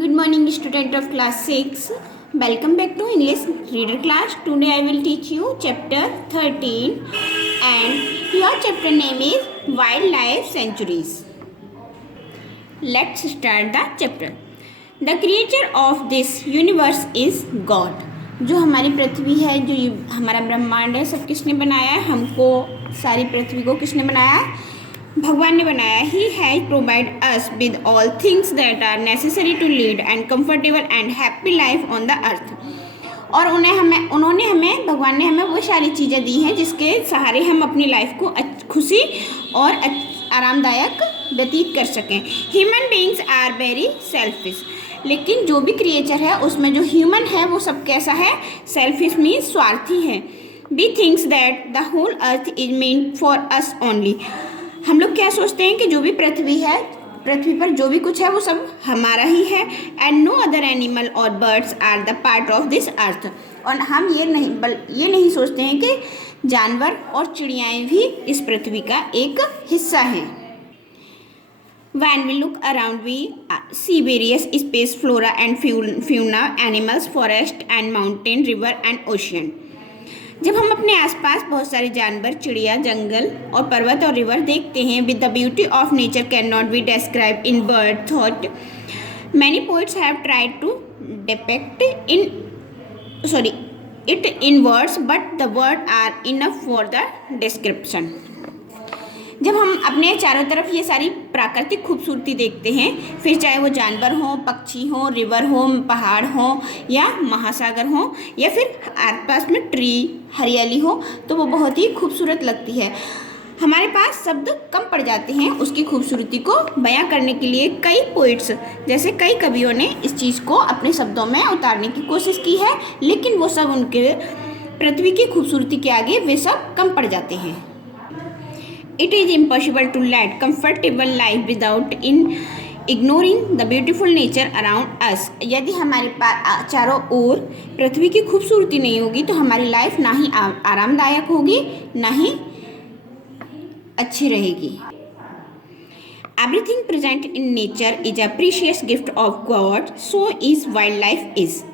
Good morning, student of class 6. Welcome back to English reader class. Today I will teach you chapter 13 and your chapter name is Wildlife Sanctuaries. Let's start the chapter. The creator of this universe is God. जो हमारी पृथ्वी है, जो हमारा ब्रह्मांड है, सब किसने बनाया है? हमको, सारी पृथ्वी को किसने बनाया? भगवान ने बनाया. He has provided us with all things that are necessary to lead and comfortable and happy life on the earth. और भगवान ने हमें वो सारी चीज़ें दी हैं जिसके सहारे हम अपनी लाइफ को खुशी और आरामदायक व्यतीत कर सकें. Human beings are very selfish. लेकिन जो भी क्रिएचर है उसमें जो ह्यूमन है वो सब कैसा है? सेल्फिश मीन्स स्वार्थी है. We thinks that the whole earth is mean for us only. हम लोग क्या सोचते हैं कि जो भी पृथ्वी है, पृथ्वी पर जो भी कुछ है वो सब हमारा ही है. एंड नो अदर एनिमल और birds are the part of this earth. और हम ये नहीं सोचते हैं कि जानवर और चिड़ियाएँ भी इस पृथ्वी का एक हिस्सा हैं. When we look around, we see various species, flora and fauna, animals, forest and mountain, river and ocean. जब हम अपने आसपास बहुत सारे जानवर, चिड़िया, जंगल और पर्वत और रिवर देखते हैं, with the beauty of nature can not be describe in word thought. Many poets have tried to depict it in words but the word are enough for the description. जब हम अपने चारों तरफ ये सारी प्राकृतिक खूबसूरती देखते हैं, फिर चाहे वो जानवर हो, पक्षी हो, रिवर हो, पहाड़ हो या महासागर हो या फिर आसपास में ट्री, हरियाली हो, तो वो बहुत ही खूबसूरत लगती है. हमारे पास शब्द कम पड़ जाते हैं उसकी खूबसूरती को बयां करने के लिए. कई पोइट्स जैसे कई कवियों ने इस चीज़ को अपने शब्दों में उतारने की कोशिश की है, लेकिन वो सब उनके पृथ्वी की खूबसूरती के आगे वे सब कम पड़ जाते हैं. It is impossible to lead comfortable life without ignoring the beautiful nature around us. यदि हमारे चारों ओर पृथ्वी की खूबसूरती नहीं होगी तो हमारी लाइफ ना ही आरामदायक होगी ना ही अच्छी रहेगी. Everything present in nature is a precious gift of God, so is wildlife is.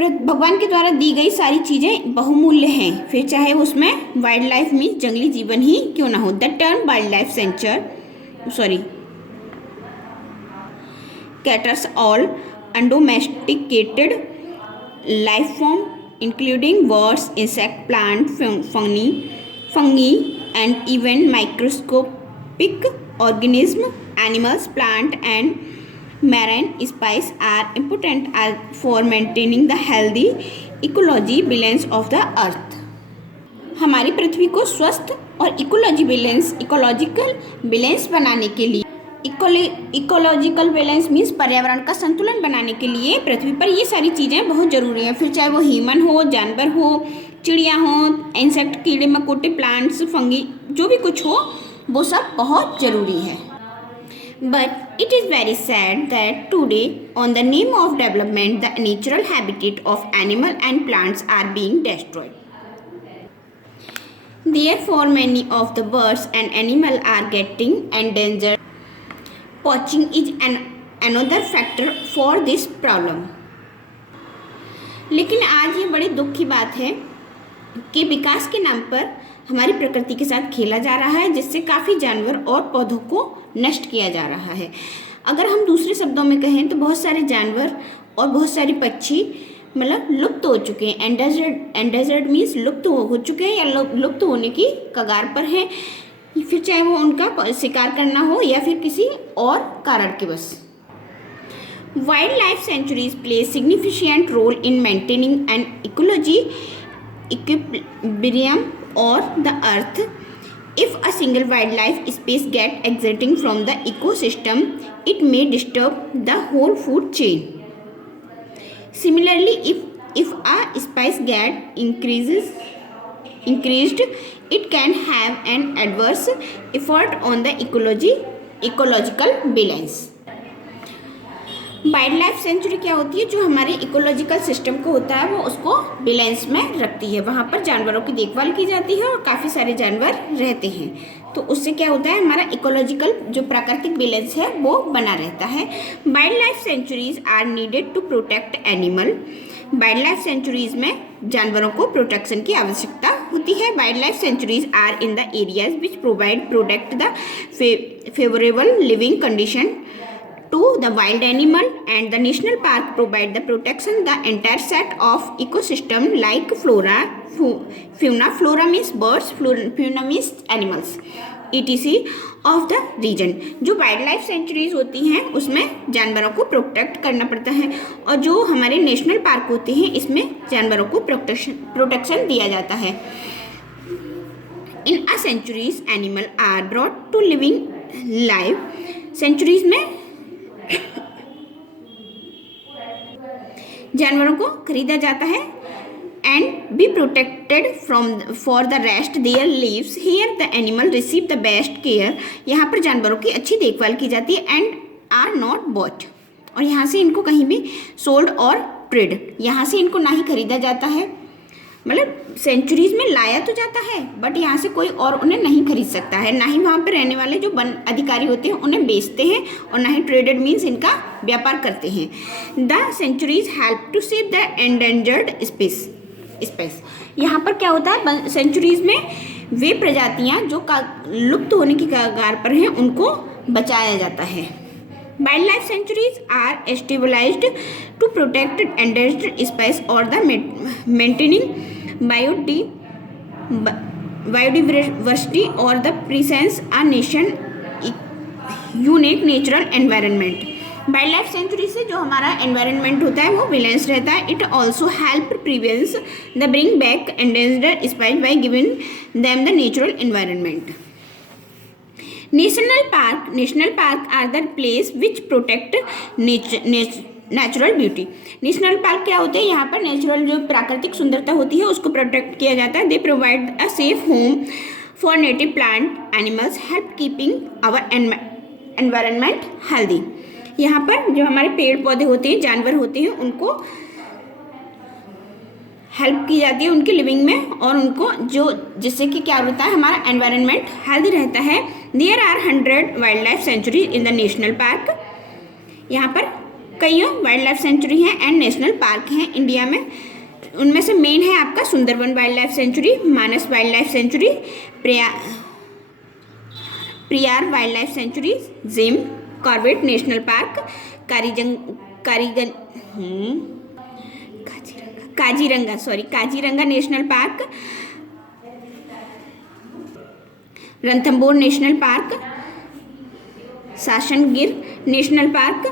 भगवान के द्वारा दी गई सारी चीज़ें बहुमूल्य हैं, फिर चाहे उसमें वाइल्ड लाइफ मीन्स जंगली जीवन ही क्यों ना हो. The term wild life caters all undomesticated life form including birds, insect, plant, fungi and even microscopic organism. Animals, plant and marine species are important for maintaining the healthy ecology balance of the earth. हमारी पृथ्वी को स्वस्थ और ecological balance बनाने के लिए, ecological balance means पर्यावरण का संतुलन बनाने के लिए पृथ्वी पर ये सारी चीज़ें बहुत ज़रूरी हैं. फिर चाहे वो ह्यूमन हो, जानवर हो, चिड़िया हो, इंसेक्ट, कीड़े मकोड़े, प्लांट्स, फंगी, जो भी कुछ हो वो सब बहुत ज़रूरी है. But it is very sad that today, on the name of development, the natural habitat of animals and plants are being destroyed. Therefore, many of the birds and animals are getting endangered. Poaching is another factor for this problem. लेकिन आज ये बड़े दुख की बात है कि विकास के नाम पर हमारी प्रकृति के साथ खेला जा रहा है, जिससे काफ़ी जानवर और पौधों को नष्ट किया जा रहा है. अगर हम दूसरे शब्दों में कहें तो बहुत सारे जानवर और बहुत सारे पक्षी मतलब लुप्त हो चुके हैं. एंडेजर्ड मीन्स लुप्त हो चुके हैं या लुप्त होने की कगार पर हैं, फिर चाहे वो उनका शिकार करना हो या फिर किसी और कारण के बस. Wild life sanctuaries play significant role in maintaining an ecology equilibrium or the earth. If a single wildlife species get exiting from the ecosystem, it may disturb the whole food chain. Similarly, if a species get increased, it can have an adverse effect on the ecological balance. Wild life century क्या होती है? जो हमारे ecological system को होता है वो उसको बैलेंस में रखती है. वहाँ पर जानवरों की देखभाल की जाती है और काफ़ी सारे जानवर रहते हैं. तो उससे क्या होता है, हमारा इकोलॉजिकल जो प्राकृतिक बैलेंस है वो बना रहता है। Wild life sanctuaries are needed to protect animal. Wild life sanctuaries में जानवरों को प्रोटेक्शन की आवश्यकता होती है। Wild life sanctuaries are in the areas which protect the favourable living condition to the wild animal, and the national park provide the protection the entire set of ecosystem like flora, fauna, flora means birds, fauna means animals, etc of the region। जो wild life centuries होती हैं उसमें जानवरों को protect करना पड़ता है, और जो हमारे नेशनल पार्क होते हैं इसमें जानवरों को प्रोटेक्शन दिया जाता है। In a sanctuaries animal are brought to living life. Sanctuaries में जानवरों को खरीदा जाता है and be protected from for the rest their lives here the animal receive the best care. यहाँ पर जानवरों की अच्छी देखभाल की जाती है एंड आर नॉट बॉट, और यहाँ से इनको कहीं भी सोल्ड और ट्रेड, यहाँ से इनको ना ही खरीदा जाता है, मतलब सेंचुरीज में लाया तो जाता है बट यहाँ से कोई और उन्हें नहीं खरीद सकता है, ना ही वहाँ पर रहने वाले जो वन अधिकारी होते हैं उन्हें बेचते हैं, और ना ही ट्रेडेड मीन्स इनका व्यापार करते हैं। The sanctuaries help to save the endangered species. यहाँ पर क्या होता है, सेंचुरीज में वे प्रजातियाँ जो लुप्त होने की कगार पर हैं उनको बचाया जाता है। Wild life sanctuaries are established to protect endangered species और the maintaining biodiversity or the presence a nation unique natural environment। Wild life sanctuary से जो हमारा एनवायरनमेंट होता है वो बैलेंस रहता है। It also help prevents the bring back endangered species by giving them the natural environment. National park are the place which protect natural beauty. National park क्या होते हैं, यहाँ पर नेचुरल जो प्राकृतिक सुंदरता होती है उसको प्रोटेक्ट किया जाता है। They provide a safe home for native plant animals, help keeping our environment healthy. यहाँ पर जो हमारे पेड़ पौधे होते हैं, जानवर होते हैं, उनको हेल्प की जाती है उनकी लिविंग में, और उनको जो जिससे कि क्या होता है हमारा एनवायरनमेंट हेल्दी रहता है। There are 100 wild life sanctuary in the national park. यहाँ पर कई वाइल्ड लाइफ सेंचुरी हैं एंड नेशनल पार्क हैं इंडिया में। उनमें से मेन है आपका Sundarban wild life sanctuary, Manas wild life sanctuary, Periyar wild life sanctuary, Jim Corbett national park, Kaziranga national park, Ranthambore national park, Sasan Gir national park,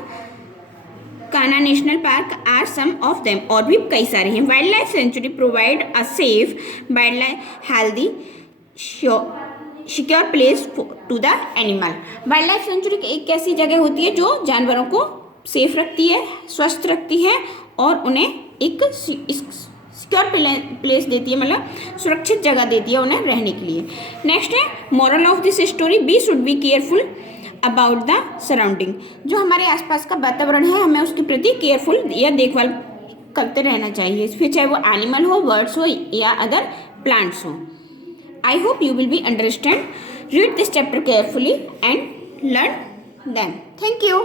Kanha national park are some of them. और भी कई सारे हैं। Wild life sanctuary provide a safe, wild life healthy, secure place to the animal. Wild life sanctuary एक ऐसी जगह होती है जो जानवरों को सेफ रखती है, स्वस्थ रखती है, और उन्हें एक सिक्योर प्लेस देती है, मतलब सुरक्षित जगह देती है उन्हें रहने के लिए। नेक्स्ट है moral of this story, we should be careful about the surrounding. जो हमारे आसपास का वातावरण है हमें उसके प्रति केयरफुल या देखभाल करते रहना चाहिए, फिर चाहे वो एनिमल हो, बर्ड्स हो या अदर प्लांट्स हो। I hope you will be understand, read this chapter carefully and learn them. Thank you.